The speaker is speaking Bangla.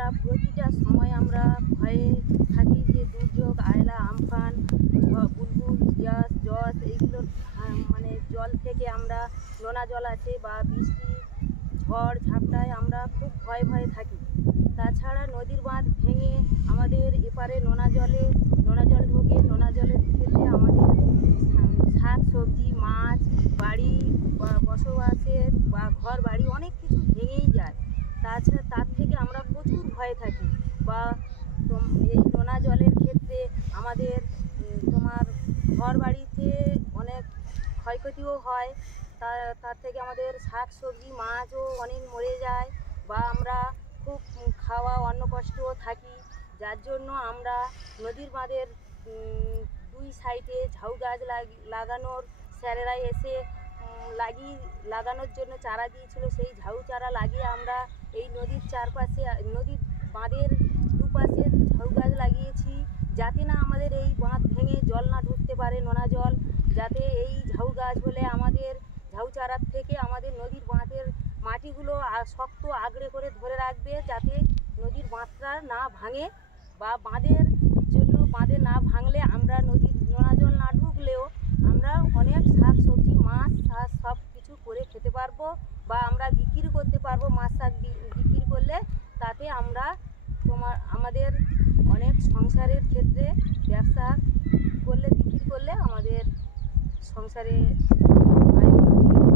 আমরা প্রতিটা সময় আমরা ভয়ে থাকি যে দুর্যোগ আয়লা আমফান বুলবুল ইয়াস জস এইগুলোর মানে জল থেকে আমরা নোনা জল আছে বা বৃষ্টি ঝড় ঝাপটায় আমরা খুব ভয়ে থাকি। তাছাড়া নদীর বাঁধ ভেঙে আমাদের এপারে নোনা জল ঢোকে। নোনা জলের ক্ষেত্রে আমাদের শাক সবজি মাছ বাড়ি বা বসবাসের বা ঘর বাড়ি অনেক কিছু ভেঙেই যায়। তাছাড়া তার থেকে আমরা প্রচুর ভয়ে থাকি। বা এই নোনা জলের ক্ষেত্রে আমাদের তোমার ঘর বাড়িতে অনেক ক্ষয়ক্ষতিও হয়। তার থেকে আমাদের শাক সবজি মাছও অনেক মরে যায় বা আমরা খুব খাওয়া অন্ন কষ্টও থাকি। যার জন্য আমরা নদীর বাঁধের দুই সাইডে ঝাউ গাছ লাগানোর স্যারেরা এসে লাগানোর জন্য চারা দিয়েছিল। সেই ঝাউ চারা লাগিয়ে আমরা এই নদীর চারপাশে নদীর বাঁধের দুপাশে ঝাউ গাছ লাগিয়েছি, যাতে না আমাদের এই বাঁধ ভেঙে জল না ঢুকতে পারে নোনা জল। যাতে এই ঝাউ গাছ হলে আমাদের ঝাউ চারার থেকে আমাদের নদীর বাঁধের মাটিগুলো শক্ত আগড়ে করে ধরে রাখবে, যাতে নদীর বাঁধটা না ভাঙে। বা বাঁধে না ভাঙলে আমরা নদীর নোনা জল না ঢুকলেও আমরা অনেক শাক সবজি মাছ সব কিছু করে খেতে পারবো বা আমরা বিক্রি করতে পারবো। মাছ শাক বিক্রি করলে তাতে আমরা আমাদের অনেক সংসারের ক্ষেত্রে ব্যবসা করলে বিক্রি করলে আমাদের সংসারে আয় উন্নতি